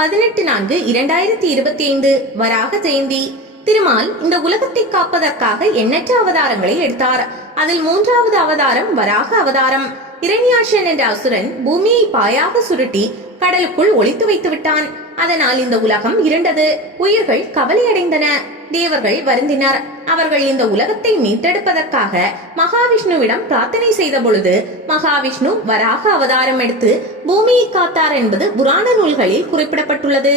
18/4/2025 வராக ஜெயந்தி. திருமால் இந்த உலகத்தை காப்பதற்காக எண்ணற்ற அவதாரங்களை எடுத்தார். அதில் 3வது அவதாரம் வராக அவதாரம். இரண்யாட்சன் என்ற அசுரன் பூமியை பாயாக சுருட்டி கடலுக்குள் ஒளித்து வைத்து விட்டான். அதனால் இந்த உலகம் இருண்டது. உயிர்கள் கவலையடைந்தன. தேவர்கள் வருந்தினர். அவர்கள் இந்த உலகத்தை மீட்டெடுப்பதற்காக மகாவிஷ்ணுவிடம் பிரார்த்தனை செய்த பொழுது மகாவிஷ்ணு வராக அவதாரம் எடுத்து பூமியை காத்தார் என்பது புராண நூல்களில் குறிப்பிடப்பட்டுள்ளது.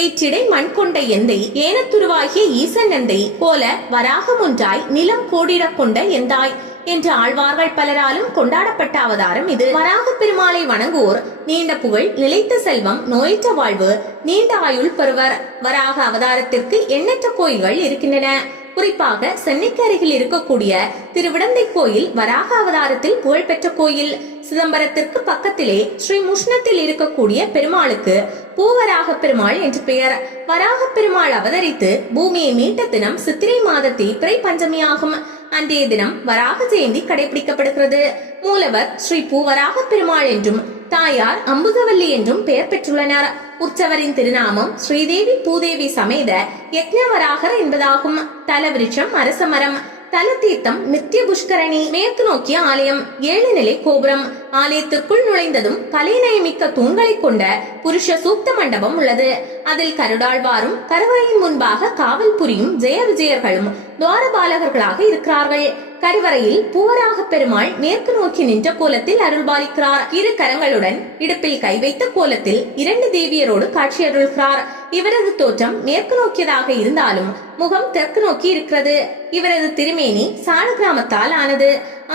ஏற்றிடை மண் கொண்ட எந்தை ஏனத்துருவாகிய ஈசன் எந்தை போல வராகம் ஒன்றாய் நிலம் கோடிடக் கொண்ட எந்தாய் என்று ஆழ்வார்கள் பலராலும் கொண்டாடப்பட்ட அவதாரம் இது. வராக பெருமாளை வணங்குவோர் நீண்ட புகழ், நிலைத்த செல்வம், நோயற்ற வாழ்வு, நீண்ட ஆயுள் பெறுவர். வராக அவதாரத்திற்கு எண்ணற்ற கோயில்கள் இருக்கின்றன. குறிப்பாக சென்னைக்கு அருகில் இருக்கக்கூடிய திருவிடந்தை கோயில் வராக அவதாரத்தில் புகழ்பெற்ற கோயில். சிதம்பரத்திற்கு பக்கத்திலே ஸ்ரீ முஷ்ணத்தில் இருக்கக்கூடிய பெருமாளுக்கு பூவராக பெருமாள் என்று பெயர். வராக பெருமாள் அவதரித்து பூமியை மீட்ட தினம் சித்திரை மாதத்தில் பிறை பஞ்சமி ஆகும். அன்றைய தினம் வராக ஜெயந்தி கடைபிடிக்கப்படுகிறது. மூலவர் ஸ்ரீ பூவராக பெருமாள் என்றும் தாயார் அம்புகவல்லி என்றும் பெயர் பெற்றுள்ளனர். உற்சவரின் திருநாமம் ஸ்ரீதேவி பூதேவி சமேத யக்ஞவராகர் என்பதாகும். தலவிருட்சம் அரசமரம். தல தீர்த்தம் நித்திய புஷ்கரணி. மேற்கு நோக்கிய ஆலயம். 7 நிலை கோபுரம். ஆலயத்திற்குள் நுழைந்ததும் கலைநயமிக்க தூண்களை கொண்ட புருஷ சூக்த மண்டபம் உள்ளது. அதில் கருடாழ்வாரும் கருவறையின் முன்பாக காவல் புரியும் ஜெய விஜயர்களும் துவாரபாலகர்களாக இருக்கிறார்கள். கருவறையில் பூவராக பெருமாள் மேற்கு நோக்கி நின்ற கோலத்தில் அருள்பாலிக்கிறார். 2 கரங்களுடன் இடுப்பில் கை வைத்த கோலத்தில் 2 தேவியரோடு காட்சி அருள்கிறார். இவரது தோற்றம் மேற்கு நோக்கியதாக இருந்தாலும் முகம் தெற்கு நோக்கி இருக்கிறது. இவரது திருமேனி சால கிராமத்தால் ஆனது.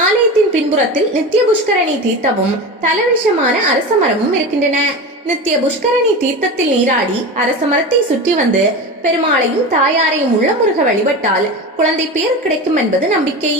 ஆலயத்தின் பின்புறத்தில் நித்திய புஷ்கரணி தீர்த்தமும் தலவிருஷமான அரச மரமும் இருக்கின்றன. நித்திய புஷ்கரணி தீர்த்தத்தில் நீராடி அரச மரத்தை சுற்றி வந்து பெருமாளையும் தாயாரையும் உள்ளமுருக வழிபட்டால் குழந்தை பேர் கிடைக்கும் என்பது நம்பிக்கை.